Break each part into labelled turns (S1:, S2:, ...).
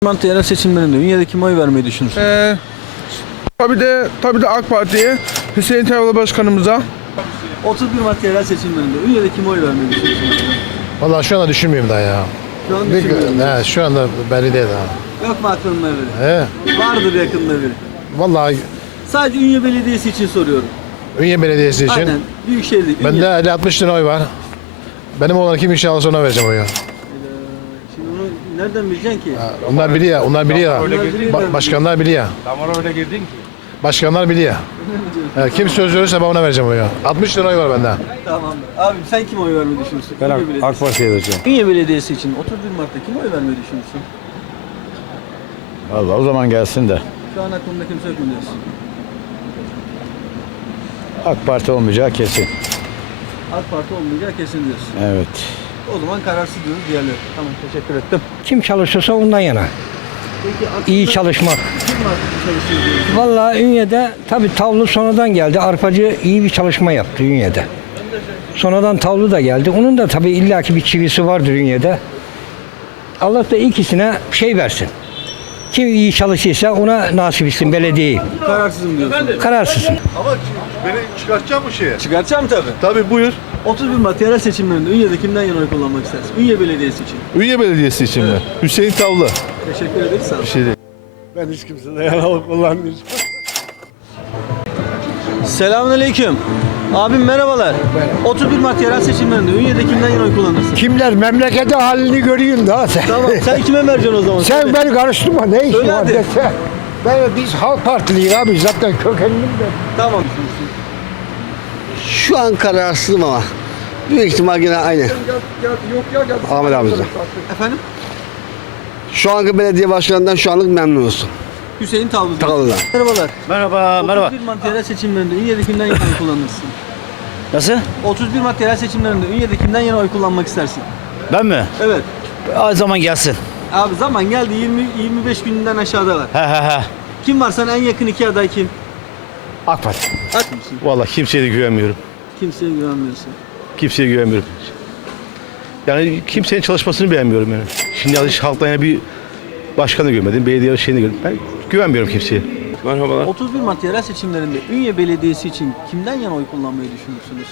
S1: Mart yerel seçimlerinde Ünye'de kime oy vermeyi düşünürsün?
S2: Tabii de AK Parti'ye, Hüseyin Tayvala Başkanımıza.
S1: 31 Mart yerel seçimlerinde Ünye'de kime oy vermeyi düşünürsün?
S3: Vallahi şu anda düşünmüyorum daha ya.
S1: Şu an düşünmüyorum.
S3: He, şu anda belli değil daha.
S1: Yok mu aklında biri?
S3: He.
S1: Vardır yakında biri.
S3: Vallahi
S1: Sadece Ünye Belediyesi için soruyorum.
S3: Ünye Belediyesi için.
S1: Aynen. Büyükşehir değil.
S3: Bende 50-60 lira oy var. Benim olan kim inşallah ona vereceğim oyu.
S1: Şimdi onu nereden bileceksin ki?
S3: Onlar biliyor, onlar biliyor. Başkanlar biliyor.
S2: Damara öyle girdin ki.
S3: Başkanlar biliyor. Kim söz verirse ben ona vereceğim oyu. 60 lira oy var bende.
S1: Tamamdır. Abim sen kime oy vermeyi düşünürsün?
S2: Ben
S1: Ünye Belediyesi.
S2: AK Parti'ye vereceğim.
S1: Ünye Belediyesi için 31 Mart'ta kime oy vermeyi düşünürsün?
S4: Vallahi o zaman gelsin de
S1: Şu an aklımda kimse yok mu diyorsun?
S4: AK Parti olmayacağı kesin.
S1: AK Parti olmayacağı kesin diyorsun.
S4: Evet.
S1: O zaman kararsız diyoruz diğerleri. Tamam, teşekkür ettim.
S5: Kim çalışırsa ondan yana.
S1: Peki aklında
S5: İyi çalışmak.
S1: kim var çalışıyor diyorsun?
S5: Vallahi Ünye'de tabii Tavlu sonradan geldi. Arpacı iyi bir çalışma yaptı Ünye'de. Sonradan Tavlu da geldi. Onun da tabii illaki bir çivisi vardır Ünye'de. Allah da ikisine şey versin. Kim iyi çalışırsa ona nasip etsin belediyeyi.
S1: Kararsızım diyorsun.
S5: Kararsızsın.
S3: Ama beni çıkartacağım bu şeye.
S1: Çıkartacağım tabii.
S3: Tabii buyur.
S1: 31 Mart yerel seçimlerinde Ünye'de kimden yana oy kullanmak istersin? Ünye Belediyesi için.
S3: Ünye Belediyesi için mi? Hüseyin Tavla.
S1: Teşekkür ederiz. Sağ olun.
S3: Bir şey değil.
S2: Ben hiç kimseden yaralı kullanmayacağım.
S1: Selamünaleyküm. Abim merhabalar. 31 Mart yerel seçimlerinde Ünye'de kimden yana oy kullanırsın?
S6: Kimler memleketi halini görüyorsun daha sen.
S1: Tamam. Sen kime vereceksin o zaman?
S6: Sen beni karıştırma ne işin
S1: Söyle
S6: var
S1: hadi.
S6: dese. Biz Halk Partiliyiz abi zaten kökenlim de.
S1: Tamam.
S7: Şu an kararsızım ama büyük ihtimal yine aynı. Ahmet abimizden.
S1: Efendim?
S7: Şu anki belediye başkanından şu anlık memnunuz.
S1: Hüseyin Tavlı.
S7: Tavlı'dan.
S1: Merhabalar.
S4: Merhaba,
S1: 31 Mart yerel seçimlerinde Ünye'de kimden yana oy kullanırsın?
S4: Nasıl?
S1: 31 Mart yerel seçimlerinde Ünye'de kimden yana oy kullanmak istersin?
S4: Ben mi?
S1: Evet.
S4: O zaman gelsin.
S1: Abi zaman geldi 20-25 günden aşağıdalar.
S4: He.
S1: Kim var sana en yakın iki aday kim?
S4: AK Parti.
S1: Ak mısın?
S3: Vallahi kimseye de güvenmiyorum.
S1: Kimseye güvenmiyorsun.
S3: Kimseye güvenmiyorum. Yani kimsenin çalışmasını beğenmiyorum yani. Şimdi hiç halktan yani bir başkanı görmedim, belediye şeyini görmedim. Ben güvenmiyorum kimseye. Merhabalar.
S1: 31 Mart yerel seçimlerinde Ünye Belediyesi için kimden yana oy kullanmayı düşünürsünüz?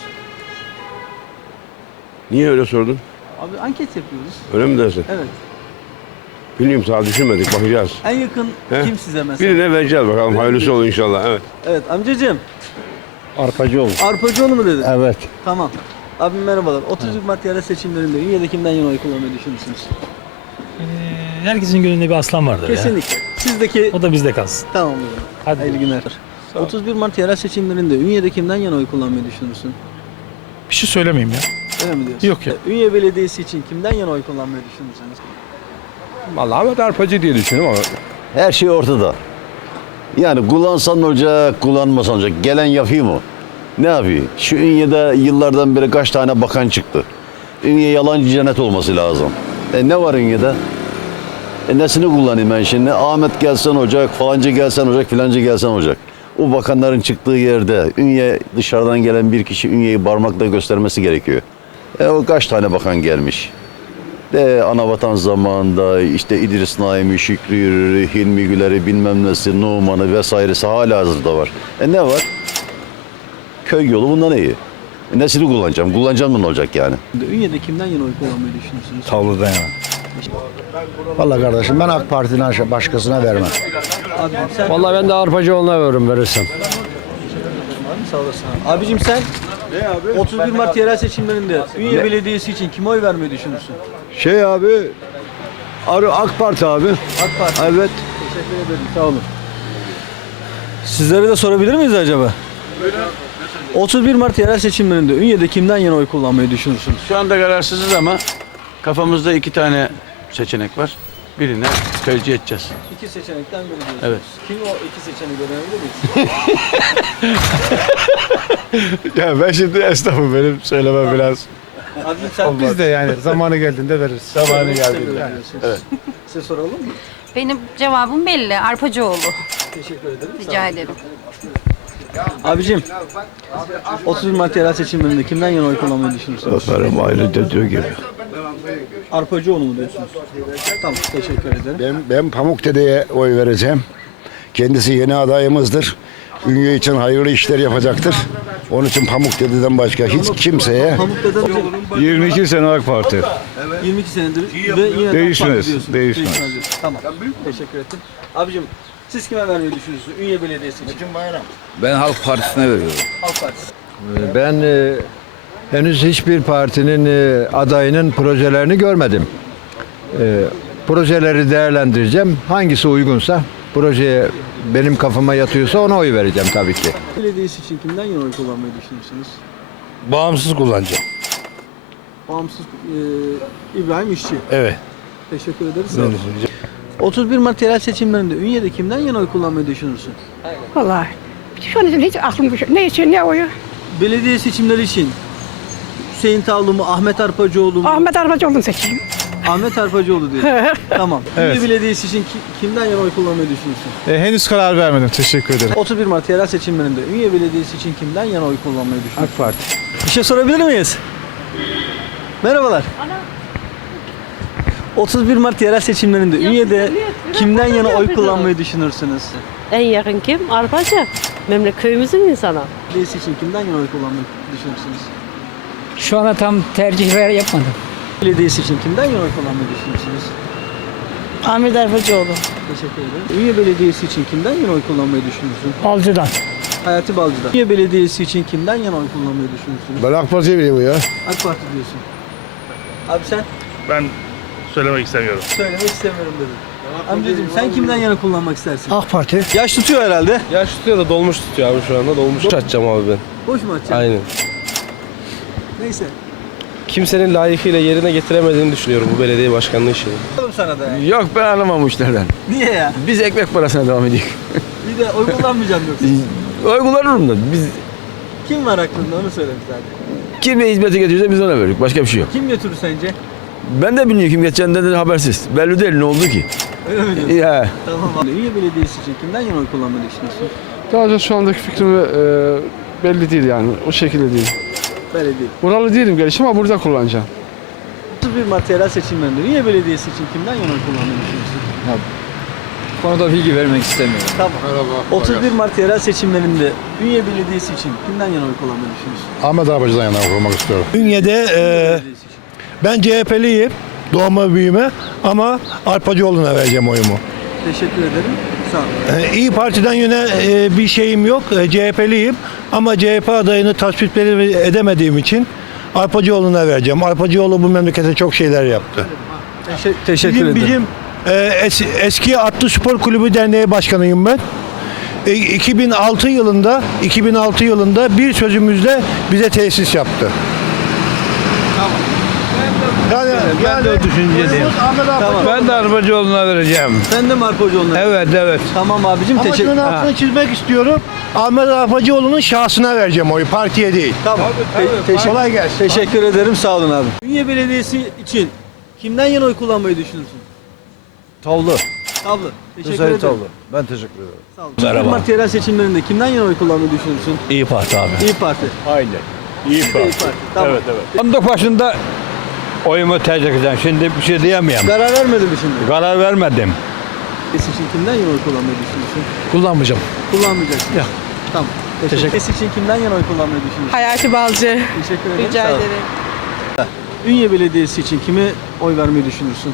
S8: Niye öyle sordun?
S1: Abi anket yapıyoruz.
S8: Öyle mi dersin?
S1: Evet.
S8: Bilmiyorum, daha düşünmedik, bakacağız.
S1: En yakın
S8: He?
S1: kim size mesela?
S8: Birine vereceğiz bakalım, hayırlısı olur inşallah. Evet.
S1: Evet amcacığım.
S4: Arpacıoğlu.
S1: Arpacıoğlu mu dedin?
S4: Evet.
S1: Tamam. Abim merhabalar. 31 Mart yerel seçimlerinde Ünye'de kimden yana oy kullanmayı düşünürsünüz?
S9: Herkesin gönlünde bir aslan vardır ya.
S1: Kesinlikle. Sizdeki...
S9: O da bizde kalsın.
S1: Tamam o zaman.
S9: Hadi.
S1: Hayırlı günler. 31 Mart yerel seçimlerinde Ünye'de kimden yana oy kullanmayı düşünürsün?
S9: Bir şey söylemeyeyim ya.
S1: Öyle mi diyorsun?
S9: Yok ya.
S1: Ünye Belediyesi için kimden yana oy kullanmayı düşünürsünüz?
S8: Vallahi Ahmet Arpacı diye düşünüyorum ama
S4: Her şey ortada. Yani kullansan olacak, kullanmasan olacak. Gelen yapayım mı? Ne yapıyor? Şu Ünye'de yıllardan beri kaç tane bakan çıktı. Ünye yalancı cennet olması lazım. Ne var Ünye'de? Nesini kullanayım ben şimdi? Ahmet gelsen olacak, falanca gelsen olacak, filanca gelsen olacak. O bakanların çıktığı yerde Ünye dışarıdan gelen bir kişi Ünye'yi parmakla göstermesi gerekiyor. O kaç tane bakan gelmiş? Anavatan zamanında işte İdris Naim'i, Şükrü, Hilmi Güler'i bilmem nesi, Numan'ı vesairesi hala hazırda var. Ne var? Köy yolu bundan iyi. Nesini kullanacağım? Kullanacağım mı ne olacak yani?
S1: Ünye'de kimden yana oy kullanmayı düşünürsünüz?
S4: Tavlıdan yana.
S6: Vallahi kardeşim ben AK Parti'nin başkasına vermem.
S1: Abim sen...
S6: Vallahi ben de Arpacıoğlu'na veririm verirsem.
S1: Sağ olasın. Abicim sen 31 Mart yerel seçimlerinde Ünye Belediyesi için kime oy vermeyi düşünürsün?
S6: Şey abi AK Parti abi.
S1: AK Parti.
S6: Evet.
S1: Teşekkür ederim. Sağ olun. Sizlere de sorabilir miyiz acaba? 31 Mart yerel seçimlerinde Ünye'de kimden yana oy kullanmayı düşünürsünüz?
S10: Şu anda kararsızız ama kafamızda iki tane seçenek var. Birine tercih edeceğiz.
S1: İki seçenekten biri diyorsunuz.
S10: Evet.
S1: Kim o iki seçeneği görebilir miyiz?
S3: Ya ben şimdi esnafım, benim söylemem biraz.
S1: Abim sen
S3: Biz de yani zamanı geldiğinde veririz. Zamanı geldiğinde.
S1: Evet. Size soralım mı?
S11: Benim cevabım belli. Arpacıoğlu.
S1: Teşekkür ederim. Sağ
S11: Rica
S1: olun.
S11: ederim.
S1: Abicim 31 Mart yerel seçimlerinde kimden yana oy kullanmayı düşünürsünüz?
S3: Efendim aile dediği gibi.
S1: Arpacıoğlu mu diyorsunuz? Tamam, teşekkür ederim.
S6: Ben Pamuk Dede'ye oy vereceğim. Kendisi yeni adayımızdır. Ünye için hayırlı işler yapacaktır. Onun için Pamuk Dede'den başka hiç kimseye
S1: Pamuk'ta
S3: 22 sene AK Parti.
S1: 22 senedir ve yine de
S3: Değişmez,
S1: AK Parti diyorsunuz.
S3: değişmez.
S1: Diyorsunuz. Tamam, teşekkür ettim. Abicim siz kime vermeyi düşünüyorsunuz? Ünye Belediyesi için.
S11: Ben Halk Partisi'ne veriyorum.
S1: Halk Partisi.
S11: Ben henüz hiçbir partinin adayının projelerini görmedim. Projeleri değerlendireceğim. Hangisi uygunsa, projeye benim kafama yatıyorsa ona oy vereceğim tabii ki.
S1: Belediyesi için kimden yana oy kullanmayı düşünürsünüz?
S3: Bağımsız kullanacağım.
S1: Bağımsız İbrahim İşçi.
S3: Evet.
S1: Teşekkür ederiz. Sağ olun. 31 Mart yerel seçimlerinde Ünye'de kimden yana oy kullanmayı düşünürsün?
S12: Vallahi şu an hiç aklım düşüyor. Ne için ne oyu?
S1: Belediye seçimleri için Hüseyin Tavlu mu, Ahmet Arpacıoğlu mu?
S12: Ahmet Arpacıoğlu'nu seçeyim.
S1: Ahmet Arpacıoğlu diyor. Tamam. Ünye Belediyesi için kimden yana oy kullanmayı düşünürsün?
S9: Henüz karar vermedim. Teşekkür ederim.
S1: 31 Mart yerel seçimlerinde Ünye Belediyesi için kimden yana oy kullanmayı düşünürsün?
S5: AK Parti.
S1: Bir şey sorabilir miyiz? Merhabalar. 31 Mart yerel seçimlerinde Ünye'de kimden yana oy kullanmayı düşünürsünüz?
S12: En yakın kim? Arpacı. Köyümüzün insanı.
S1: Belediyesi için kimden yana oy kullanmayı düşünürsünüz?
S5: Şu ana tam tercih yapmadım.
S1: Belediyesi için kimden yana oy kullanmayı düşünürsünüz?
S12: Ahmet Arpacıoğlu.
S1: Teşekkür ederim. Ünye Belediyesi için kimden yana oy kullanmayı düşünürsün?
S5: Balcı'dan.
S1: Hayati Balcı'dan. Ünye Belediyesi için kimden yana oy kullanmayı düşünürsünüz?
S6: ben AK Parti'ye veriyorum ya.
S1: AK Parti diyorsun. Abi sen?
S3: Ben söylemek istemiyorum.
S1: Söylemek istemiyorum dedin. Amcacığım sen kimden yana kullanmak istersin?
S5: AK Parti.
S1: Yaş tutuyor herhalde.
S2: Yaş tutuyor da dolmuş tutuyor abi şu anda. Dolmuş açacağım abi ben.
S1: Boş mu açacaksın?
S2: Aynen.
S1: Neyse.
S2: Kimsenin layıkıyla yerine getiremediğini düşünüyorum bu belediye başkanlığı işini.
S1: Bakalım sana da yani.
S2: Yok ben anlamam bu işlerden.
S1: Niye ya?
S2: Biz ekmek parasına devam ediyoruz.
S1: Bir de oy kullanmayacağım yoksa.
S2: Oy kullanırım da biz
S1: Kim var aklında onu söyle bize.
S2: kim ne hizmeti getiriyorsa biz ona veriyoruz. Başka bir şey yok.
S1: Kim götürür sence?
S2: Ben de bilmiyorum kim geçeceğinden de habersiz. Belli değil ne oldu ki.
S1: Öyle mi diyorsun?
S2: Ya.
S1: Tamam abi. Ünye Belediyesi için kimden yana oy kullanmayı düşünüyorsun?
S9: Daha şu andaki fikrim belli değil yani. O şekilde değil.
S1: Belediye.
S9: Buralı değilim gelişim ama burada kullanacağım.
S1: 31 Mart yerel seçimlerinde Ünye Belediyesi için kimden yana oy kullanmayı düşünüyorsun?
S11: Konuda bilgi vermek istemiyorum.
S1: Tamam. 31 Mart yerel seçimlerinde Ünye Belediyesi için kimden yana oy kullanmayı düşünüyorsun?
S6: Ahmet Arpacı'dan yana kurmak istiyorum.
S5: Ünye'de
S1: Belediyesi için.
S5: ben CHP'liyim. Doğma büyüme ama Arpacıoğlu'na vereceğim oyumu.
S1: Teşekkür ederim. Sağ olun.
S5: İyi Parti'den yine bir şeyim yok. CHP'liyim ama CHP adayını tasvip edemediğim için Arpacıoğlu'na vereceğim. Arpacıoğlu bu memlekete çok şeyler yaptı.
S1: Teşekkür ederim.
S5: Eski Atlı Spor Kulübü Derneği Başkanıyım ben. 2006 yılında bir sözümüzle bize tesis yaptı.
S11: Ben de o düşüncedeyim.
S1: Tamam.
S11: Ben de Arpacıoğlu'na vereceğim.
S1: Sen de mi Arpacıoğlu'na?
S11: Evet.
S1: Tamam abicim
S5: Ama şunun altını çizmek istiyorum. Ahmet Arpacıoğlu'nun şahsına vereceğim oyu, partiye değil.
S1: Tamam.
S5: Kolay gelsin.
S1: Teşekkür ederim. Sağ olun abi. Ünye Belediyesi için kimden yana oy kullanmayı düşünürsün?
S11: Tavlı.
S1: Tablo. Teşekkür ederim.
S11: Ben teşekkür ederim.
S1: Sağ olun. 31 Mart yerel seçimlerinde kimden yana oy kullanmayı düşünürsün?
S11: İyi Parti abi.
S1: İyi Parti.
S11: Aynen. İyi
S1: Siz de İyi Parti. Tamam.
S11: Sandık başında oyumu tercih edeceğim. Şimdi bir şey diyemeyeyim.
S1: Karar vermedin mi şimdi?
S11: Karar vermedim.
S1: Belediyesi için kimden yana oy kullanmayı düşünürsün?
S9: Kullanmayacağım.
S1: Kullanmayacaksın. Yok. Tamam. Teşekkür. Belediyesi için kimden yana oy kullanmayı düşünürsün?
S12: Hayati Balcı.
S1: Teşekkür ederim.
S12: Rica
S1: Sağ olun.
S12: ederim.
S1: Ünye Belediyesi için kime oy vermeyi düşünürsün?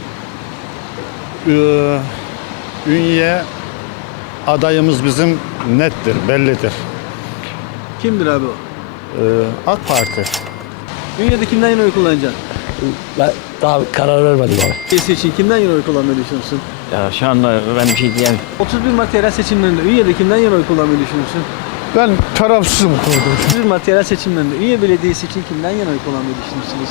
S6: Ünye adayımız bizim nettir, bellidir.
S1: Kimdir abi o?
S6: AK Parti.
S1: Ünye'de kimden yana oy kullanacaksın?
S2: Ben daha karar vermedim abi.
S1: Belediyesi için kimden yana oy kullanmayı düşünürsün?
S2: Ya şu anda ben bir şey diyemem.
S1: 31 Mart yerel seçimlerinde Ünye'de kimden yana oy kullanmayı düşünürsün?
S9: Ben tarafsızım bu konuda.
S1: 31 Mart yerel seçimlerinde Ünye Belediyesi için kimden yana oy kullanmayı düşünürsünüz?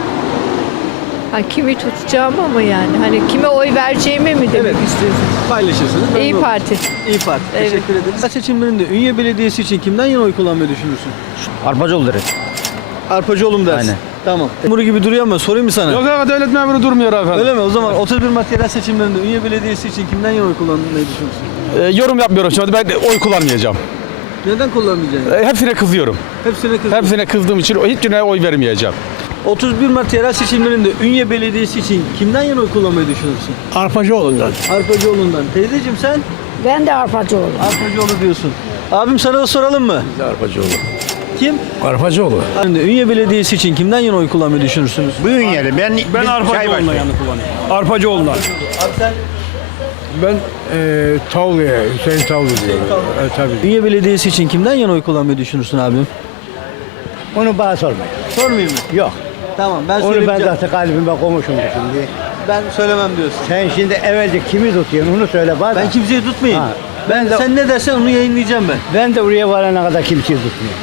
S12: Kimi tutacağım ama yani. Hani kime oy vereceğimi mi demek istiyorsunuz?
S1: Paylaşırsınız. memnun
S12: İyi
S1: olurum.
S12: Parti.
S1: İyi Parti.
S12: Evet.
S1: Teşekkür ederiz. Yerel seçimlerinde Ünye Belediyesi için kimden yana oy kullanmayı düşünürsün?
S11: Arpacıoğlu deriz.
S1: Arpacıoğlu dersin.
S11: Aynen.
S1: Tamam. Memuru gibi duruyor ama sorayım mı sana?
S9: Yok aga devlet memuru durmuyor efendim.
S1: Öyle mi? O zaman 31 Mart yerel seçimlerinde Ünye Belediyesi için kimden yana oy kullanmayı düşünürsün?
S9: Yorum yapmıyorum şimdi ben oy kullanmayacağım.
S1: Neden kullanmayacaksın?
S2: Hepsine kızıyorum.
S1: Hepsine kızdım.
S2: Hepsine kızdığım için hiçbirine oy vermeyeceğim.
S1: 31 Mart yerel seçimlerinde Ünye Belediyesi için kimden yana oy kullanmayı düşünürsün?
S7: Arpacıoğlu'ndan.
S1: Arpacıoğlu'ndan. Teyzeciğim sen?
S12: Ben de Arpacıoğlu.
S1: Arpacıoğlu diyorsun. Abim sana da soralım mı?
S2: Arpacıoğlu.
S1: Kim?
S2: Arpacıoğlu.
S1: Ünye Belediyesi için kimden yana oy kullanmayı düşünürsünüz?
S6: Bu Ünye'li. Ben
S2: Arpacıoğlu'na yanı kullanıyorum. Arpacıoğlu'na.
S1: Abi sen?
S11: Ben Tavlı'ya, Hüseyin Tavlı diyorum. Tabii.
S1: Ünye Belediyesi için kimden yana oy kullanmayı düşünürsün abim?
S7: Onu bana sormayın.
S1: Sormayayım mı?
S7: Yok.
S1: Tamam ben
S7: Onu ben
S1: söyleyeceğim.
S7: zaten kalbimde koymuşum şimdi.
S1: Ben söylemem diyorsun.
S7: Sen şimdi evvelce kimi tutuyorsun onu söyle bana.
S1: Ben kimseyi tutmayayım.
S7: Ha, ben de
S1: Sen ne dersen onu yayınlayacağım ben.
S7: ben de oraya varana kadar kimseyi tutmuyorum.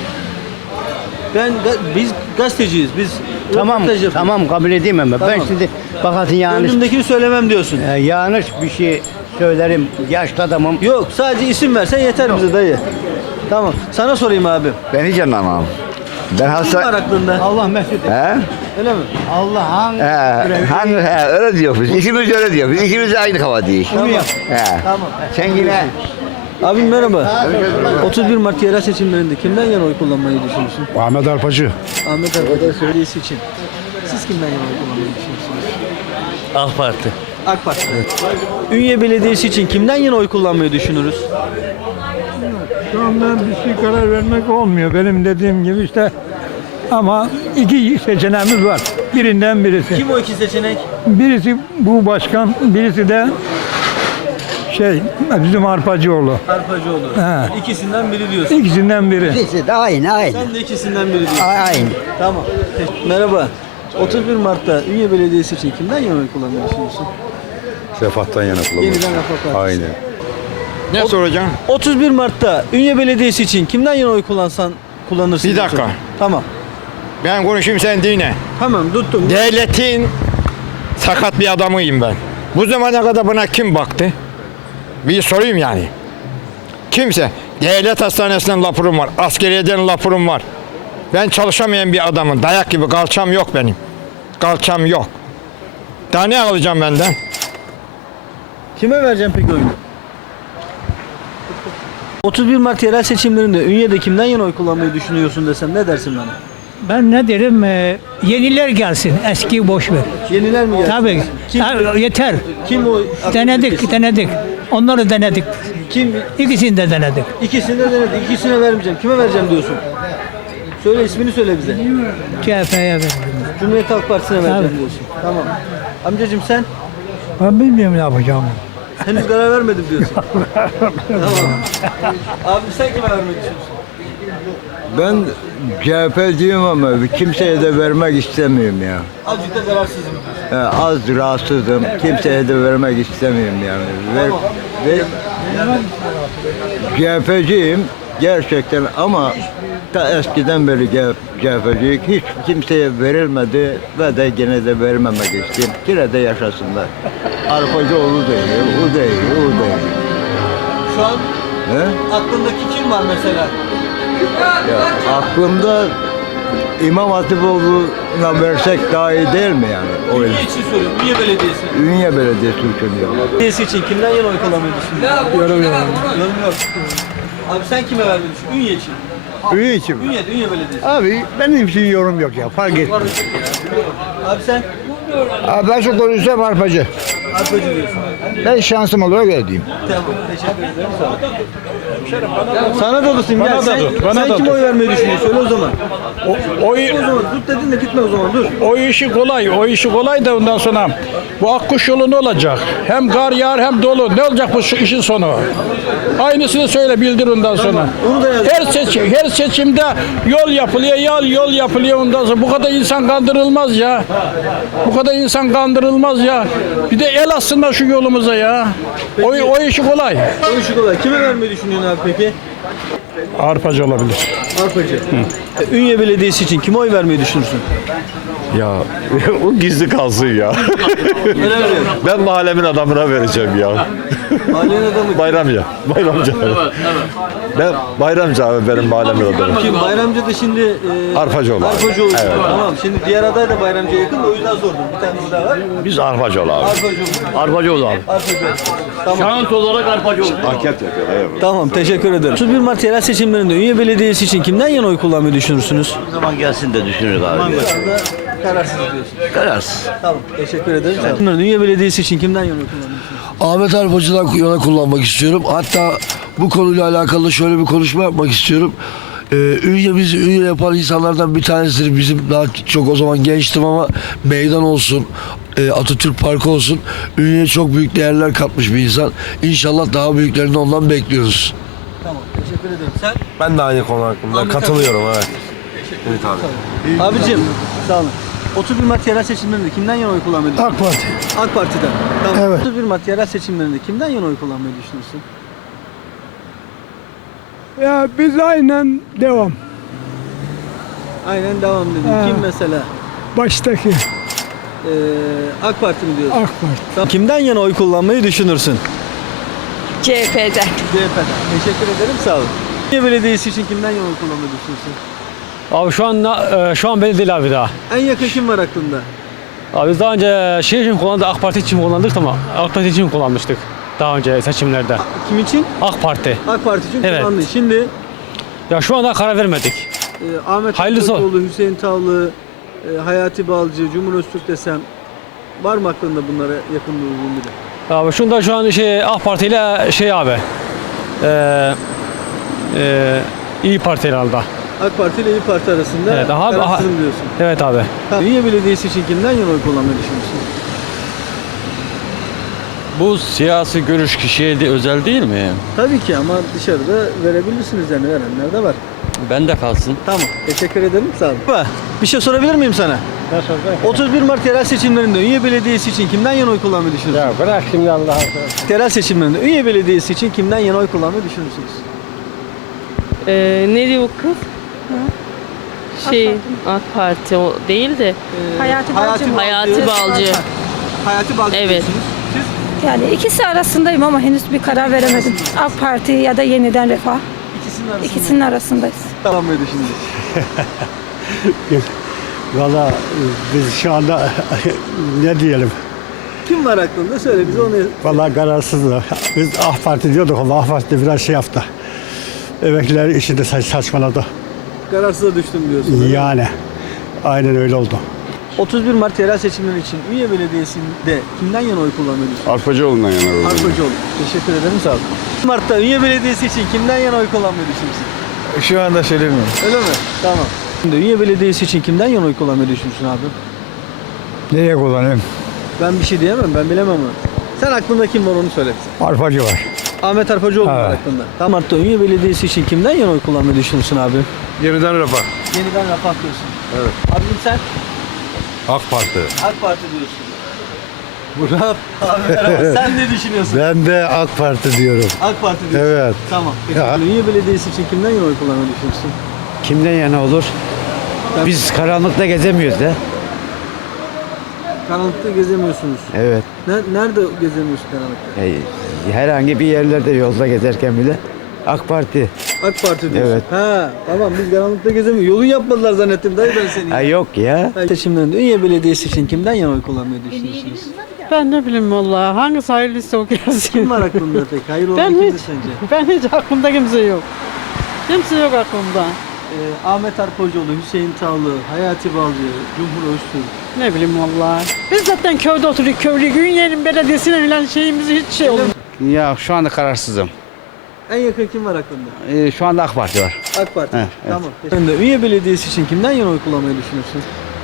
S1: Biz gazeteciyiz. Biz
S7: Tamam,
S1: röportaj yapıyoruz.
S7: tamam kabul edeyim ama
S1: Tamam.
S7: ben şimdi bakatın yanlış
S1: Önümdekini söylemem diyorsun.
S7: yanlış bir şey söylerim. Yaşlı adamım.
S1: Yok sadece isim versen yeter bize dayı. Tamam. Sana sorayım abi.
S6: Ben hiç anlamam. Ben
S1: Kim var aklında?
S7: Allah mesut et.
S6: He?
S1: Öyle mi?
S7: Allah hangi
S6: Öyle diyor biz. İkimiz öyle diyor. Biz ikimiz de aynı kafa değil.
S1: Tamam.
S6: He.
S1: Tamam.
S6: Sen yine
S1: Abim merhaba. 31 Mart yerel seçimlerinde kimden yana oy kullanmayı düşünüyorsun?
S6: Ahmet Arpacı.
S1: Ahmet Arkadaş Belediyesi için. Siz kimden yana oy kullanmayı düşünüyorsunuz?
S10: AK Parti.
S1: AK Parti. Ünye Belediyesi için kimden yana oy kullanmayı düşünürüz?
S11: Şu anda bir şey karar vermek olmuyor. Benim dediğim gibi işte ama iki seçeneğimiz var. Birinden birisi.
S1: Kim o iki seçenek?
S11: Birisi bu başkan, birisi de bizim Arpacıoğlu.
S1: Arpacıoğlu.
S11: He.
S1: İkisinden biri diyorsun.
S11: İkisinden biri.
S7: İkisi de aynı.
S1: Sen de ikisinden biri diyorsun.
S7: Aynı.
S1: Tamam. Merhaba. 31 Mart'ta Ünye Belediyesi için kimden yana oy kullanmayı düşünüyorsun?
S3: Refah'tan yana kullanmak.
S1: Yeniden Refah Partisi.
S3: Aynen.
S11: Ne soracağım?
S1: 31 Mart'ta Ünye Belediyesi için kimden yana oy kullanırsın?
S11: Bir dakika.
S1: diyorsun? Tamam.
S11: Ben konuşayım sen dinle.
S1: Tamam tuttum.
S11: Devletin sakat bir adamıyım ben. Bu zamana kadar bana kim baktı? Bir sorayım yani. Kimse. Devlet hastanesinden lapurum var. Askeriyeden lapurum var. Ben çalışamayan bir adamım. Dayak gibi kalçam yok benim. Kalçam yok. Daha ne alacağım benden?
S1: Kime vereceğim peki oyunu? 31 Mart yerel seçimlerinde Ünye'de kimden yana oy kullanmayı düşünüyorsun desem ne dersin bana?
S5: Ben ne derim? Yeniler gelsin. Eski boş ver.
S1: Yeniler mi geldi?
S5: Tabii.
S1: Kim,
S5: Yeter.
S1: kim o?
S5: Denedik. Onları denedik.
S1: Kim?
S5: İkisini de denedik.
S1: İkisini de denedik. İkisine vermeyeceğim. Kime vereceğim diyorsun? Söyle ismini söyle bize.
S5: CHP'ye verdim.
S1: Cumhuriyet Halk Partisi'ne vereceğim
S5: Tabii.
S1: diyorsun. Tamam. Amcacığım sen?
S5: Ben bilmiyorum ne yapacağımı.
S1: Henüz karar vermedim diyorsun. Tamam. Abi sen kime vermek istiyorsun?
S11: Ben CHP'ciyim ama kimseye de vermek istemiyorum ya.
S1: Azıcık da kararsızım diyorsun.
S11: Az rahatsızım. Kimseye de vermek istemiyorum yani. CHP'ciyim gerçekten ama ta eskiden beri CHP'ciyim. Hiç kimseye verilmedi ve de gene de vermemek istiyorum. Yine de yaşasınlar. Arpacıoğlu değil, o değil, o değil.
S1: Şu an
S11: He?
S1: aklındaki kim var mesela?
S11: Ya, aklımda İmam Hatipoğlu'na versek daha iyi değil mi yani? O
S1: Ünye için söylüyorum. Ünye Belediyesi'ne.
S11: Ünye Belediyesi düşünüyorum.
S1: Belediyesi için kimden yana oy kullanmayı düşünüyorsun? Yorum yok. Abi sen kime vermeyi düşünüyorsun? Ünye için.
S11: Ünye için mi?
S1: Ünye Belediyesi.
S11: Abi benim için yorum yok ya, fark etmiyor.
S1: Abi sen
S11: Ben şu konuşsam Arpacı.
S1: Arpacı diyorsun.
S11: Ben şansım olarak öyle diyeyim.
S1: Tamam. Teşekkür ederim. Sağ ol. Sana da tutayım. Gel. Sen kime oy vermeyi düşünüyorsun? Söyle o zaman. O zaman tut dedin de gitme o zaman. Dur.
S2: O işi kolay da ondan sonra bu akkuş yolu ne olacak? Hem kar yağar hem dolu. Ne olacak bu işin sonu? Aynısını söyle bildir ondan sonra.
S1: Onu da yaz.
S2: Her seçimde yol yapılıyor ondan sonra. Bu kadar insan kandırılmaz ya. Bir de el aslında şu yolumuza ya. O işi kolay.
S1: O işi kolay. Kime vermeyi düşünüyorsun abi peki?
S2: Arpacı olabilir.
S1: Arpacı. Ünye Belediyesi için kime oy vermeyi düşünürsün?
S3: Ya o gizli kalsın ya.
S1: Öyle mi?
S3: Ben mahallemin adamına vereceğim ya.
S1: Mahallenin adamı
S3: Bayramcı. Bayramcı. Ben Bayramcı abi benim mahallemin adamı.
S1: kim? Bayramcı da şimdi
S3: Arpacıoğlu abi.
S1: Arpacıoğlu.
S3: Evet.
S1: Tamam. Şimdi diğer aday da Bayramcı'ya yakın da o yüzden sordum. Bir tanesi daha var.
S3: Biz Arpacıoğlu abi.
S1: Arpacıoğlu.
S3: Arpacıoğlu abi.
S1: Arpacıoğlu. Tamam.
S3: Anket yapıyor. Evet.
S1: Tamam, teşekkür ederim. 31 Mart yerel seçimlerinde Ünye Belediyesi için kimden yana oy kullanmayı düşünürsünüz?
S7: Ne zaman gelsin de düşünürüz abi.
S1: Kararsız diyorsunuz.
S7: Kararsız.
S1: Tamam, teşekkür ederim. Sağ olun. Ünye Belediyesi için kimden yana oy kullanmayı düşünürsünüz?
S6: Ahmet Arpacı'dan yana kullanmak istiyorum. Hatta bu konuyla alakalı şöyle bir konuşma yapmak istiyorum. Bizi ünye yapan insanlardan bir tanesidir. Bizim daha çok o zaman gençtim ama meydan olsun, Atatürk Parkı olsun. Ünye'ye çok büyük değerler katmış bir insan. İnşallah daha büyüklerini ondan bekliyoruz.
S1: Tamam, teşekkür ederim. Sen?
S3: Ben de aynı konu hakkında katılıyorum evet. Evet abi.
S1: Abicim, sağ olun. 31 Mart yerel seçimlerinde kimden yana oy kullanmayı düşünüyorsun?
S6: AK Parti.
S1: AK Parti'den. Tamam.
S6: Evet.
S1: 31 Mart yerel seçimlerinde kimden yana oy kullanmayı düşünüyorsun?
S9: Ya biz aynen devam.
S1: Aynen devam dedim.
S9: Ha.
S1: Kim mesela?
S9: Baştaki
S1: AK Parti mi diyorsun?
S9: AK Parti.
S1: Tamam. Kimden yana oy kullanmayı düşünürsün?
S12: CHP'den.
S1: CHP'den. Teşekkür ederim, sağ olun. Ünye Belediyesi için kimden yana oy kullanmayı düşünürsün?
S5: Abi şu an belli değil abi daha.
S1: En yakın kim var aklında?
S5: Abi biz daha önce şey için kullandık, AK Parti için kullandık ama AK Parti için kullanmıştık daha önce seçimlerde.
S1: Kim için?
S5: AK Parti.
S1: AK Parti için
S5: Evet.
S1: kullandın. Şimdi
S5: Ya şu anda karar vermedik.
S1: Ahmet
S5: Hayırlısı
S1: Davutoğlu, Hüseyin Tavlı, Hayati Balcı, Cumhur Öztürk desem var mı aklında bunlara yakın durduğun biri?
S5: Abi şunda şu an AK Parti ile abi. İyi Parti herhalde.
S1: AK Parti ile İYİ Parti arasında
S5: Evet, aha-
S1: kararsızım diyorsun.
S5: Evet abi.
S1: Tamam. Ünye Belediyesi için kimden yana oy kullanmayı düşünüyorsun?
S10: Bu siyasi görüş kişiye de özel değil mi?
S1: Tabii ki ama dışarıda verebilirsiniz yani verenler de var.
S10: Ben de kalsın.
S1: Tamam. Teşekkür ederim. Sağ olun. Bir şey sorabilir miyim sana? 31 Mart yerel seçimlerinde Ünye Belediyesi için kimden yana oy kullanmayı düşünüyorsunuz?
S5: Ya bırak şimdi Allah'a emanet.
S1: Yerel seçimlerinde Ünye Belediyesi için kimden yana oy kullanmayı düşünüyorsunuz?
S12: Ne diyor kız? AK Parti o değil de
S1: Hayati
S12: Balcı. Hayati Balcı.
S1: Hayati Balcı
S12: Evet.
S1: diyorsunuz. Siz
S12: Yani ikisi arasındayım ama henüz bir karar veremedim. AK Parti ya da Yeniden Refah.
S1: ikisinin arasında
S12: İkisinin arasındayız.
S1: kullanmayı düşünüyorsunuz.
S9: Valla biz şu anda ne diyelim?
S1: Kim var aklında? Söyle bize onu.
S9: Valla kararsızız. Biz AK Parti diyorduk ama AK Parti biraz şey yaptı. Emekliler işinde saçmaladı.
S1: Kararsıza düştüm diyorsun.
S9: Yani aynen öyle oldu.
S1: 31 Mart yerel seçimleri için Ünye Belediyesi'nde kimden yana oy kullanmayı düşünüyorsunuz?
S8: Arpacıoğlu'ndan yana.
S1: Arpacıoğlu. Teşekkür ederim, sağ olun. Mart'ta Ünye Belediyesi için kimden yana oy kullanmayı düşünüyorsun?
S3: Şu anda söylemiyorum.
S1: Öyle mi? Tamam. Şimdi Ünye Belediyesi için kimden yana oy kullanmayı düşünüyorsun abi?
S9: Neye kullanayım?
S1: Ben bir şey diyemem, ben bilemem onu. Sen aklında kim var onu söyle bize.
S9: Arpacı var.
S1: Ahmet Arpacıoğlu var
S9: Evet.
S1: aklında. Tamam. Mart'ta Ünye Belediyesi için kimden yana oy kullanmayı düşünüyorsun abi?
S3: Yeniden refah.
S1: Yeniden Refah diyorsun.
S3: Evet.
S1: Abim sen?
S3: AK Parti.
S1: AK Parti diyorsun. Murat abi merhaba. Sen ne düşünüyorsun?
S6: Ben de AK Parti diyorum.
S1: AK Parti diyorsun.
S6: Evet.
S1: Tamam. Peki, Ünye Belediyesi için kimden yana oy kullanmayı düşünüyorsun?
S7: Kimden yana olur? Biz karanlıkta gezemiyoruz da.
S1: Karanlıkta gezemiyorsunuz.
S7: Evet.
S1: Nerede gezemiyorsun karanlıkta?
S7: Herhangi bir yerlerde yolda gezerken bile AK Parti.
S1: AK Parti diyorsun.
S7: Evet.
S1: Ha tamam biz karanlıkta gezemiyoruz. Yolu yapmadılar zannettim dayı ben seni.
S7: Ha, yok ya.
S1: Seçimlerinde Ünye Belediyesi için kimden yana oy kullanmayı düşünüyorsunuz?
S12: Ben ne bileyim vallahi hangisi hayırlısı o gelsin.
S1: Kim var aklında pek? Hayır olan
S12: Ben
S1: kimdir
S12: hiç-
S1: sence?
S12: Ben hiç aklımda kimse yok. Kimse yok aklımda.
S1: Ahmet Arpacıoğlu, Hüseyin Tavlı, Hayati Balcı, Cumhur Öztürk.
S12: Ne bileyim vallahi. Biz zaten köyde oturuyoruz. Köylü Ünye'nin belediyesine bilen şeyimiz hiç şey olmuyor.
S7: Ya şu anda kararsızım.
S1: En yakın kim var aklında?
S7: Şu anda AK Parti var.
S1: AK Parti.
S7: Evet,
S1: Tamam. Şimdi Ünye Belediyesi için kimden yana oy kullanmayı düşünüyorsun?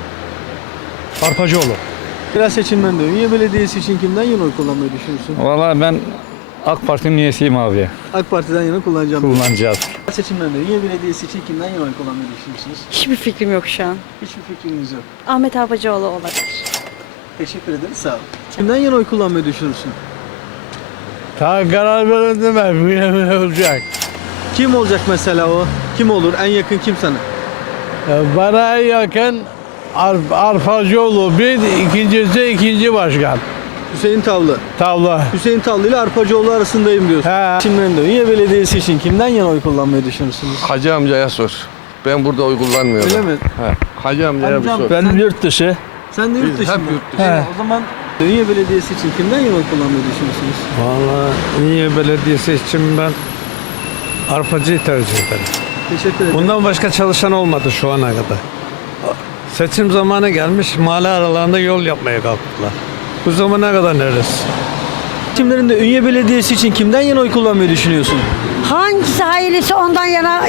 S5: Arpacıoğlu.
S1: Yerel seçimlerinde Ünye Belediyesi için kimden yana oy kullanmayı düşünüyorsun?
S5: Valla ben AK Parti'nin üyesiyim abi.
S1: AK Parti'den yana kullanacağım.
S5: Kullanacağız.
S1: Yerel seçimlerinde Ünye Belediyesi için kimden yana oy kullanmayı düşünüyorsunuz?
S12: Hiçbir fikrim yok şu an.
S1: Hiçbir fikriniz yok.
S12: Ahmet Arpacıoğlu olabilir.
S1: Teşekkür ederiz. Sağ olun. Kimden yana oy kullanmayı düşünürsün?
S9: Daha karar verildi mi? Ne olacak?
S1: Kim olacak mesela o? Kim olur? En yakın kim sana?
S2: Bana yakın Arpacıoğlu bir, ikincisi ikinci başkan.
S1: Hüseyin Tavlı.
S2: Tavla.
S1: Hüseyin Tavlı ile Arpacıoğlu arasındayım diyorsun.
S2: He.
S1: Seçimlerinde Ünye Belediyesi için kimden yana oy kullanmayı düşünürsünüz?
S8: Hacı amcaya sor. Ben burada oy kullanmıyorum.
S1: Öyle mi?
S8: Hacı amcaya
S1: Amcam,
S8: sor.
S1: sen-
S2: yurt dışı.
S1: Sen de yurt dışında.
S8: hep yurt dışı.
S1: He. O zaman Ünye Belediyesi için kimden yana oy kullanmayı düşünürsünüz?
S2: Vallahi Ünye Belediyesi için ben Arpacı'yı tercih ederim.
S1: Teşekkür ederim.
S2: Bundan başka çalışan olmadı şu ana kadar. Seçim zamanı gelmiş, mahalle aralarında yol yapmaya kalktılar. Bu zamana kadar neresi?
S1: Seçimlerinde Ünye Belediyesi için kimden yana oy kullanmayı düşünüyorsun?
S12: Hangisi hayırlısı ondan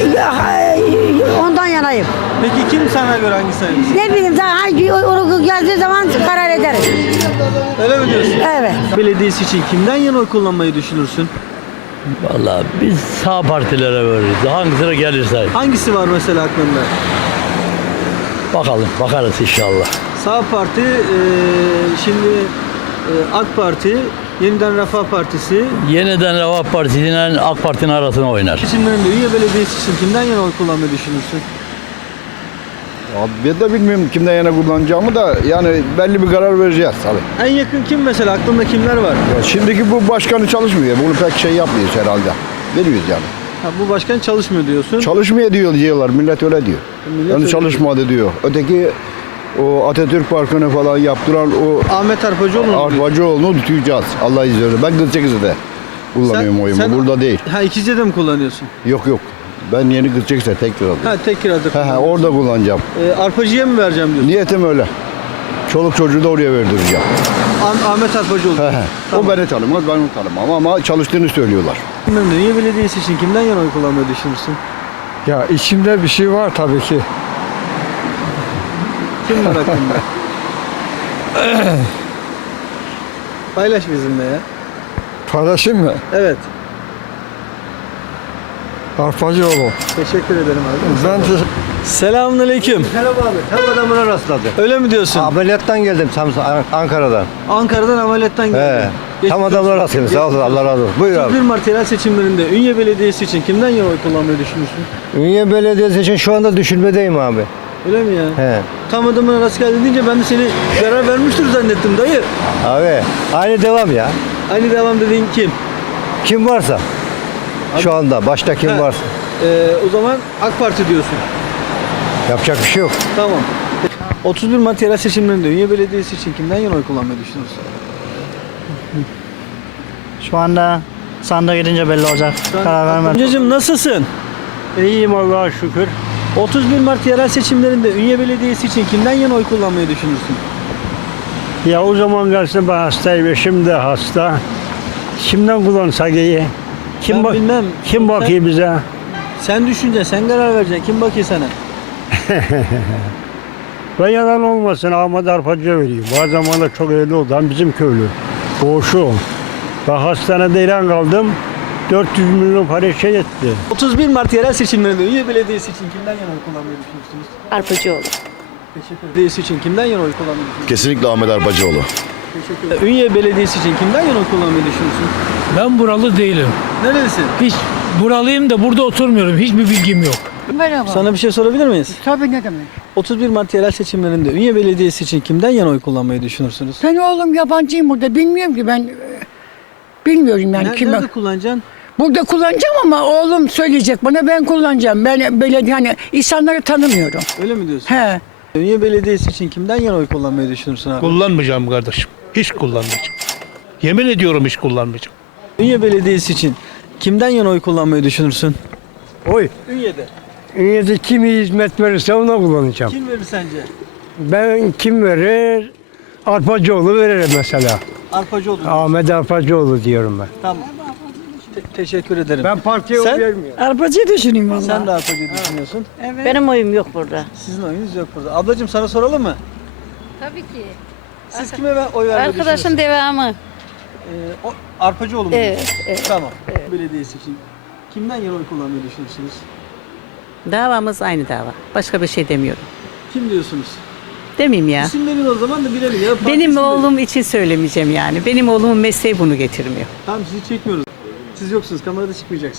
S12: yanayım.
S1: Peki kim sana göre hangisi hayırlısı?
S12: Ne bileyim daha hangi onu geldiği zaman karar ederim.
S1: Öyle mi diyorsun?
S12: Evet.
S1: Belediyesi için kimden yana oy kullanmayı düşünürsün?
S5: Vallahi biz sağ partilere veririz. Hangisine gelirse.
S1: Hangisi var mesela aklında?
S5: Bakalım, bakarız inşallah.
S1: Sağ Parti, şimdi AK Parti, Yeniden Refah Partisi.
S5: Yeniden Refah Partisi ile AK Parti'nin arasına oynar.
S1: Seçimlerinde Ünye Belediyesi için kimden yana oy kullanmayı düşünürsün?
S3: Abi ben de bilmiyorum kimden yana kullanacağımı da yani belli bir karar vereceğiz tabii.
S1: En yakın kim mesela? Aklında kimler var?
S3: Ya şimdiki bu başkanı çalışmıyor. Bunu pek şey yapmıyoruz herhalde. Bilmiyoruz yani.
S1: Ha, bu başkan çalışmıyor diyorsun.
S3: Çalışmıyor diyorlar. Millet öyle diyor.
S1: Millet
S3: Yani
S1: öyle
S3: çalışmadı diyor. Öteki o Atatürk Parkı'nı falan yaptıran o
S1: Ahmet Arpacıoğlu mu?
S3: Arpacıoğlu'nu tutacağız. Allah izin verir. Ben 48'de kullanıyorum oyumu. Burada değil.
S1: Ha, İkizce'de mi kullanıyorsun?
S3: Yok. Ben yeni 48'de tekrar aldım.
S1: Ha, tek kirada kullanıyorsun.
S3: Orada kullanacağım.
S1: Arpacı'ya mı vereceğim diyorsun?
S3: Niyetim öyle. Çoluk çocuğu da oraya verdireceğim.
S1: Ahmet Arpacıoğlu.
S3: O beni tanımaz, ben onu tanımam ama çalıştığını söylüyorlar.
S1: Seçimlerinde Ünye Belediyesi için kimden yana oy kullanmayı düşünürsün?
S2: Ya içimde bir şey var tabii ki.
S1: Kim var aklında? Paylaş bizimle ya.
S2: Paylaşayım mı?
S1: Evet.
S2: Arpacıoğlu.
S1: Teşekkür ederim abi.
S2: Ben de
S1: Selamünaleyküm.
S7: Merhaba abi. Tam adamına rastladı.
S1: Öyle mi diyorsun?
S7: Ameliyattan geldim Ankara'dan.
S1: Ankara'dan ameliyattan geldin. Geçmiş olsun.
S7: rastladım. Sağ olsun, Allah razı olsun. Buyur
S1: 31 Mart yerel seçimlerinde Ünye Belediyesi için kimden yana oy kullanmayı düşünürsün?
S7: Ünye Belediyesi için şu anda düşünmedeyim abi.
S1: Öyle mi ya?
S7: He.
S1: Tam adamına rast geldin deyince ben de seni karar vermiştir zannettim dayı.
S7: Abi aynı devam ya.
S1: Aynı devam dediğin kim?
S7: Kim varsa. Şu anda başta kim
S1: He.
S7: varsa.
S1: O zaman AK Parti diyorsun.
S7: Yapacak bir şey yok.
S1: Tamam. 31 Mart yerel seçimlerinde Ünye Belediyesi için kimden yana oy kullanmayı düşünüyorsun?
S5: Şu anda sandığa gidince belli olacak. Karar vermedim.
S1: Amcacığım nasılsın?
S2: iyiyim Allah'a şükür.
S1: 31 Mart yerel seçimlerinde Ünye Belediyesi için kimden yana oy kullanmayı düşünürsün?
S2: Ya o zaman dersin ben hastayım, eşim de hasta. Kimden kullansak iyi?
S1: Ben bilmem.
S2: Kim bakıyor bize?
S1: Sen düşüneceksin, sen karar vereceksin. Kim bakıyor sana?
S2: Ben yalan olmasın Ahmet Arpacı'ya vereyim. Bu zamanda çok evli oldu. Hem bizim köylü. Boğuşu. Ben hastanede ilan kaldım. 400 milyon para şey etti.
S1: 31 Mart yerel seçimlerinde Ünye Belediyesi için kimden yana oy kullanmayı düşünürsünüz?
S12: Arpacıoğlu.
S1: Teşekkür ederim. Belediyesi için kimden yana oy kullanmayı düşünürsünüz?
S4: Kesinlikle Ahmet Arpacıoğlu.
S1: Teşekkür ederim. Ünye Belediyesi için kimden yana oy kullanmayı düşünürsün?
S2: Ben buralı değilim.
S1: Nerelisin?
S2: Hiç buralıyım da burada oturmuyorum. Hiçbir bilgim yok.
S12: Merhaba.
S1: Sana bir şey sorabilir miyiz?
S12: Tabii ne demek.
S1: 31 Mart yerel seçimlerinde Ünye Belediyesi için kimden yana oy kullanmayı düşünürsünüz?
S12: Ben oğlum yabancıyım burada. Bilmiyorum ki ben. Bilmiyorum yani
S1: Nerede kullanacaksın?
S12: Burada kullanacağım ama oğlum söyleyecek bana ben kullanacağım. Ben böyle hani insanları tanımıyorum.
S1: Öyle mi diyorsun?
S12: He.
S1: Ünye Belediyesi için kimden yana oy kullanmayı düşünürsün abi?
S2: Kullanmayacağım kardeşim. Hiç kullanmayacağım. Yemin ediyorum hiç kullanmayacağım.
S1: Ünye Belediyesi için kimden yana oy kullanmayı düşünürsün?
S2: Oy.
S1: Ünye'de.
S2: Ünye'de kim iyi hizmet verirse ona kullanacağım.
S1: Kim verir sence?
S2: Ben kim verir? Arpacıoğlu veririm mesela.
S1: Arpacıoğlu.
S2: Ahmet Arpacıoğlu diyorum ben.
S1: Tamam. Teşekkür ederim.
S2: Ben partiye
S1: Sen?
S2: oy vermiyorum.
S12: Arpacıyı düşüneyim valla.
S1: Sen de Arpacı'yı düşünüyorsun.
S12: Benim oyum yok burada.
S1: Sizin oyunuz yok burada. Ablacığım sana soralım mı?
S13: Tabii ki.
S1: Siz kime oy vermeyi
S13: Arkadaşın devamı.
S1: O Arpacıoğlu mu?
S13: Evet, evet.
S1: Tamam. Belediyesi için kimden yana oy kullanmayı düşünürsünüz?
S12: Davamız aynı dava. Başka bir şey demiyorum.
S1: Kim diyorsunuz?
S12: Demeyeyim ya.
S1: İsim verin o zaman da bilelim ya. Parti
S12: Benim
S1: isim verin.
S12: oğlum için söylemeyeceğim yani. Benim oğlumun mesleği bunu getirmiyor.
S1: Tamam sizi çekmiyoruz. Siz yoksunuz, kamerada çıkmayacaksınız.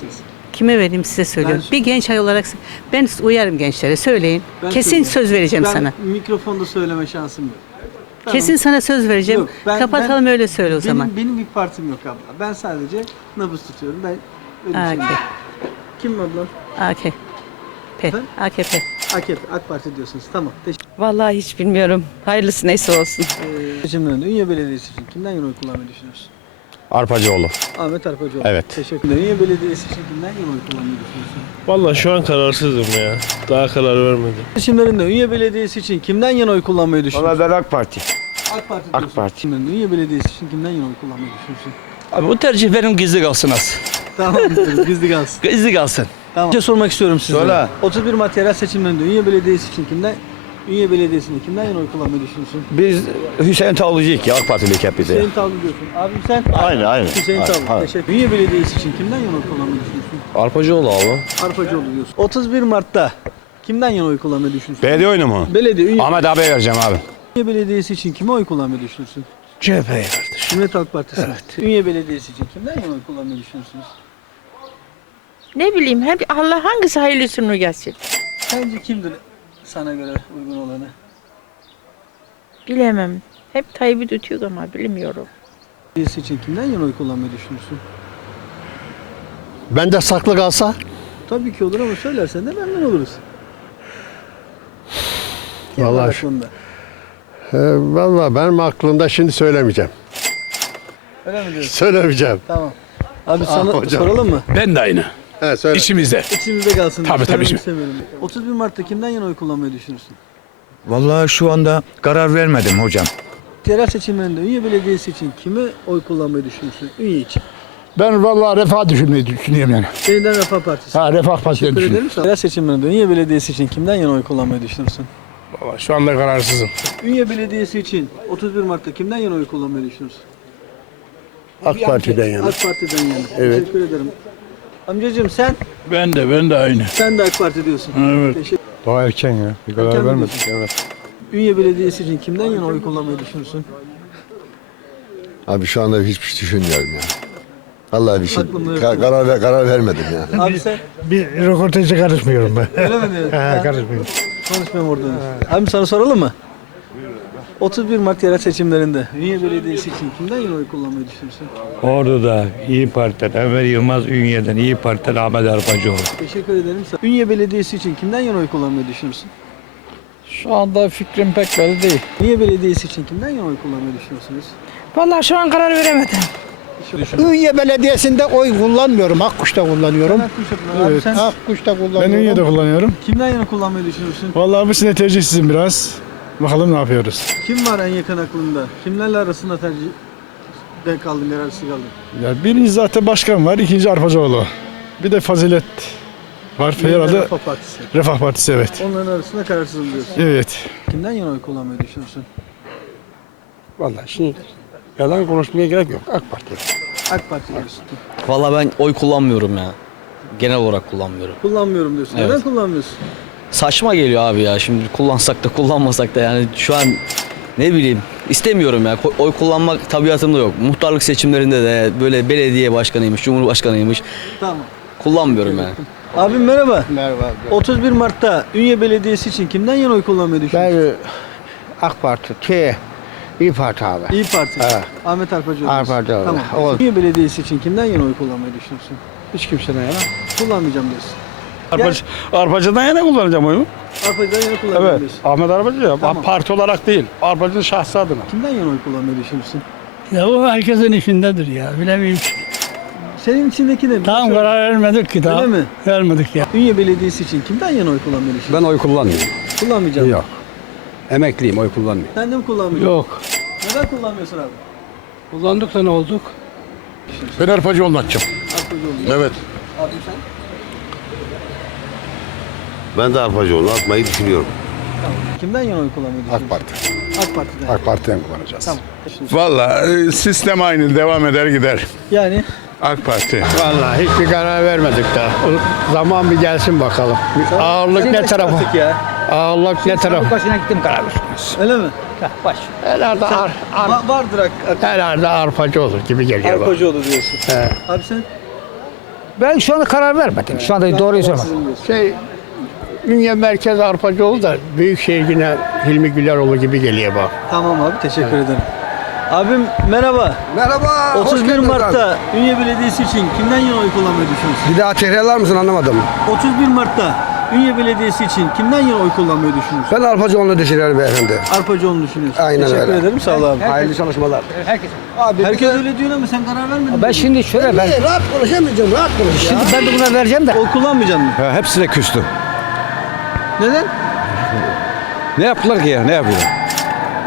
S12: Kime vereyim size söylüyorum.
S1: Ben-
S12: Bir genç ay olarak ben uyarım gençlere söyleyin.
S1: Ben
S12: Kesin
S1: söyleyeyim.
S12: söz vereceğim
S1: Ben
S12: sana.
S1: mikrofonda söyleme şansım yok. Tamam.
S12: Kesin sana söz vereceğim.
S1: Yok, ben-
S12: Kapatalım öyle söyle o zaman.
S1: Benim bir partim yok abla. Ben sadece nabız tutuyorum. Ben öyle bir şey
S12: AK.
S1: yok. Kim ablam?
S12: AKP.
S1: Efendim?
S12: AKP.
S1: AKP, AK Parti diyorsunuz. Tamam.
S12: Vallahi hiç bilmiyorum. Hayırlısı neyse olsun.
S1: Seçimlerinde Ünye Belediyesi için kimden yana oy kullanmayı düşünüyorsun?
S3: Arpacıoğlu.
S1: Ahmet Arpacıoğlu.
S3: Evet.
S1: Teşekkür ederim. Ünye Belediyesi için kimden yana oy kullanmayı düşünüyorsun?
S8: Vallahi şu an kararsızım ya. Daha karar vermedim.
S1: Seçimlerinde Ünye Belediyesi için kimden yana oy kullanmayı düşünüyorsun?
S11: ben AK Parti.
S1: AK Parti
S11: AK
S1: diyorsun.
S11: Parti.
S1: Seçimlerinde Ünye Belediyesi için kimden yana oy kullanmayı düşünüyorsun?
S7: Abi bu tercih benim gizli kalsın az.
S1: Tamam diyoruz. Gizli kalsın.
S7: Gizli kalsın.
S1: Tamam. Bir şey sormak istiyorum size.
S7: Söyle.
S1: 31 Mart yerel seçimlerinde Ünye Belediyesi için Ünye Belediyesi'nde kimden yana oy kullanmayı düşünüyorsun?
S7: Biz Hüseyin Tavlıcıyık ki AK Partilik hep bize.
S1: Hüseyin Tavlı diyorsun. Abim sen?
S4: Aynı.
S1: Hüseyin Tavlı. Teşekkür. Ünye Belediyesi için kimden yana oy kullanmayı düşünüyorsun?
S8: Arpacıoğlu abi.
S1: Arpacıoğlu diyorsun. 31 Mart'ta kimden yana oy kullanmayı düşünüyorsun?
S11: Belediye oyunu mu?
S1: Belediye. Ünye
S11: Vereceğim abi.
S1: Belediyesi için kime oy kullanmayı düşünüyorsun?
S7: CHP'ye kardeşim.
S1: Cumhuriyet Halk Partisi. Evet. Ünye Belediyesi için kimden yana oy kullanmayı düşünüyorsunuz?
S13: Ne bileyim hep Allah hangisi hayırlısını gelsin.
S1: Sence kimdir sana göre uygun olanı?
S13: Bilemem. Hep Tayyip'i tutuyor ama bilmiyorum.
S1: Belediyesi için kimden yana oy kullanmayı düşünüyorsun?
S9: Ben de saklı kalsa
S1: Tabii ki olur ama söylersen de memnun oluruz.
S9: Vallahi vallahi benim aklımda şimdi söylemeyeceğim.
S1: Öyle mi diyorsun?
S9: Söylemeyeceğim.
S1: Tamam. Abi sana
S9: hocam.
S1: soralım mı?
S8: Ben de aynı.
S9: He söyle.
S8: İçimizde.
S1: İçimizde kalsın.
S8: Tabii, tabii.
S1: Söylemek istemiyorum. 31 Mart'ta kimden yana oy kullanmayı düşünürsün?
S11: Vallahi şu anda karar vermedim hocam.
S1: Yerel seçimlerinde Ünye Belediyesi için kime oy kullanmayı düşünürsün? Ünye için.
S11: Ben vallahi refah düşünüyorum yani.
S1: Yeniden Refah Partisi.
S11: Refah Partisi'ni
S1: Teşekkür ederim. Yerel seçimlerinde Ünye Belediyesi için kimden yana oy kullanmayı düşünürsün?
S8: Vallahi şu anda kararsızım.
S1: Ünye Belediyesi için 31 Mart'ta kimden yana oy kullanmayı düşünürsün?
S9: AK Parti'den yana.
S1: AK Parti'den yana.
S9: Evet.
S1: Teşekkür ederim. Amcacığım sen?
S8: Ben de aynı.
S1: Sen de AK Parti diyorsun.
S8: Evet.
S1: Teşekkür.
S9: Daha erken ya. Bir
S1: Erken
S9: karar
S1: mi
S9: vermedik.
S1: diyorsun?
S9: Evet.
S1: Ünye Belediyesi için kimden yana oy kullanmayı düşünürsün?
S9: Abi şu anda hiçbir şey düşünmüyorum ya. Vallahi bir şey
S1: Aklımda yok.
S9: karar vermedim ya.
S1: Abi sen?
S2: Bir röportaja karışmıyorum ben.
S1: Öyle mi diyorsun? Ha,
S2: Karışmıyorum.
S1: konuşmayayım orada. Abi sana soralım mı? 31 Mart yerel seçimlerinde Ünye Belediyesi için kimden yana oy kullanmayı düşünürsün?
S2: Ordu'da İyi Parti'den Ömer Yılmaz, Ünye'den İyi Parti'den Ahmet Arpacıoğlu.
S1: Teşekkür ederim. Ünye Belediyesi için kimden yana oy kullanmayı düşünürsün?
S5: Şu anda fikrim pek belli değil.
S1: Ünye Belediyesi için kimden yana oy kullanmayı düşünüyorsunuz?
S13: Vallahi şu an karar veremedim.
S2: Ünye Belediyesi'nde oy kullanmıyorum. Akkuş'ta kullanıyorum.
S1: Abi sen
S2: Akkuş'ta kullanıyorum.
S9: Ben Ünye'de kullanıyorum.
S1: kimden yana kullanmayı düşünürsün?
S9: Vallahi bu sene tercihsizim biraz. Bakalım ne yapıyoruz.
S1: Kim var en yakın aklında? Kimlerle arasında tercih kaldın, kararsız kaldın?
S9: Ya birinci zaten başkan var, ikinci Arpacıoğlu. Bir de Fazilet var. Herhalde
S1: Refah Partisi.
S9: Refah Partisi evet.
S1: Onların arasında kararsızım diyorsun.
S9: Evet.
S1: Kimden yana oy kullanmayı düşünürsün?
S2: Vallahi şimdi yalan konuşmaya gerek yok. AK Parti.
S1: AK Parti diyorsun.
S7: Vallahi ben oy kullanmıyorum ya. Genel olarak kullanmıyorum.
S1: Kullanmıyorum diyorsun.
S7: Evet.
S1: Neden kullanmıyorsun?
S7: Saçma geliyor abi ya. Şimdi kullansak da kullanmasak da yani şu an ne bileyim istemiyorum ya. Oy kullanmak tabiatımda yok. Muhtarlık seçimlerinde de böyle belediye başkanıymış, cumhurbaşkanıymış.
S1: Tamam.
S7: Kullanmıyorum yani.
S1: Abim merhaba.
S2: Merhaba.
S1: 31 Mart'ta Ünye Belediyesi için kimden yana oy kullanmayı düşünüyorsun?
S2: AK Parti, İyi Parti abi.
S1: İyi Parti.
S2: Evet.
S1: Ahmet Arpacıoğlu.
S2: Arpacıoğlu.
S1: Tamam.
S2: Olur.
S1: Ünye Belediyesi için kimden yana oy kullanmayı düşünüyorsun?
S2: Hiç kimsene yana.
S1: Kullanmayacağım diyorsun.
S9: Arpacı'dan yana kullanacağım oyumu.
S1: Arpacı'dan yana kullanmayacağım diyorsun.
S9: Ahmet Arpacı ya.
S1: Tamam.
S9: Parti olarak değil. Arpacı'nın şahsı adına.
S1: Kimden yana oy kullanmayı düşünürsün?
S2: Ya o herkesin işindedir ya. Bilemiyorum ki.
S1: Senin içindeki ne?
S2: Tam karar vermedik ki daha.
S1: Öyle mi?
S2: Vermedik ya.
S1: Ünye Belediyesi için kimden yana oy kullanmayı düşünüyorsun?
S2: Ben oy kullanmıyorum.
S1: Kullanmayacağım.
S2: Yok. Emekliyim, oy kullanmıyorum.
S1: Sen de mi kullanmıyorsun?
S2: Yok.
S1: Neden kullanmıyorsun abi?
S2: Kullandık da ne olduk?
S9: Ben Arpacıoğlu'nu atacağım.
S1: Arpacıoğlu.
S4: Evet.
S1: Abi sen?
S4: Ben de Arpacıoğlu'nu atmayı düşünüyorum.
S1: Kimden yana oy kullanmayı düşünüyorsun?
S9: Parti.
S1: AK Parti'den.
S9: Parti'den kullanacağız.
S1: Tamam.
S8: Vallahi sistem aynı devam eder gider.
S1: Yani
S8: AK Parti.
S2: Vallahi hiçbir karar vermedik daha. Zaman bir gelsin bakalım. Ağırlık ne tarafı?
S1: artık ya.
S2: Ağırlık ne tarafı?
S5: Başına gittim karar vermez.
S1: Öyle mi?
S5: Baş.
S2: Herhalde,
S1: Vardır
S2: herhalde Arpacı olur gibi geliyor bana.
S1: Arpacıoğlu diyorsun.
S2: He.
S1: Abi sen?
S5: Ben şu anda karar vermedim. Şu anda doğruyu sormadım.
S2: Ünye merkez Arpacıoğlu da Büyükşehir yine Hilmi Güleroğlu gibi geliyor bak.
S1: Tamam abi, teşekkür ederim. Abim merhaba.
S5: Merhaba.
S1: 31 Mart'ta Ünye Belediyesi için kimden yana oy kullanmayı düşünüyorsunuz?
S5: Bir daha tekrarlar mısın anlamadım.
S1: 31 Mart'ta Ünye Belediyesi için kimden yana oy kullanmayı düşünüyorsunuz?
S5: Ben Arpacıoğlu'nu düşünüyorum beyefendi.
S1: Arpacıoğlu'nu düşünüyorsun.
S5: Aynen
S1: Teşekkür
S5: öyle.
S1: ederim, sağ ol abi.
S5: Hayırlı çalışmalar.
S1: Herkes öyle diyor ama sen karar vermedin mi?
S5: Ben şimdi şöyle ben... Rahat konuşamayacağım, rahat konuş Şimdi ben de buna vereceğim de.
S1: Oy kullanmayacaksın mı?
S11: Hepsine küstüm.
S1: Neden?
S11: Ne yaptılar ki ya? Ne yapıyorlar?